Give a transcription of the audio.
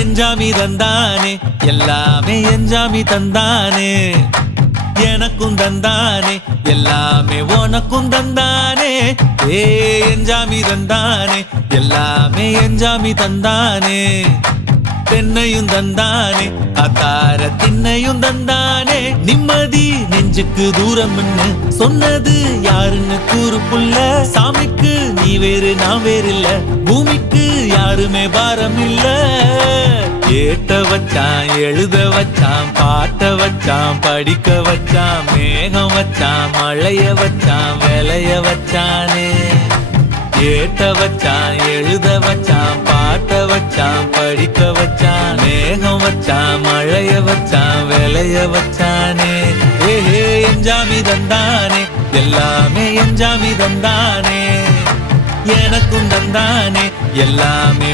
எஞ்சாமி தந்தானே எல்லாமே எஞ்சாமி தந்தானே எனக்கும் தந்தானே எல்லாமே உனக்கும் தந்தானே ஏ எஞ்சாமி தந்தானே எல்லாமே எஞ்சாமி தந்தானே தென்னையும் தந்தானே அத்தார திண்ணையும் தந்தானே நிம்மதி நெஞ்சுக்கு தூரம்னு சொன்னது யாருன்னு கூறு புள்ள சாமிக்கு நீ வேறு நான் வேறு இல்ல பூமிக்கு யாருமே பாரம் இல்ல ஏட்ட வச்சான் எழுத வச்சான் பாட்ட வச்சான் படிக்க வச்சான் மேகம் வச்சான் மழைய வச்சான் விளைய வச்சானே ஏட்ட வச்சான் எழுத வச்சான் பாட்ட வச்சான் படிக்க வச்சான் மேகம் வச்சான் மழைய வச்சான் விளைய வச்சானே ஏஹே எஞ்சாமி தந்தானே எல்லாமே எஞ்சாமி தந்தானே எனக்கும் தந்தானே எல்லாமே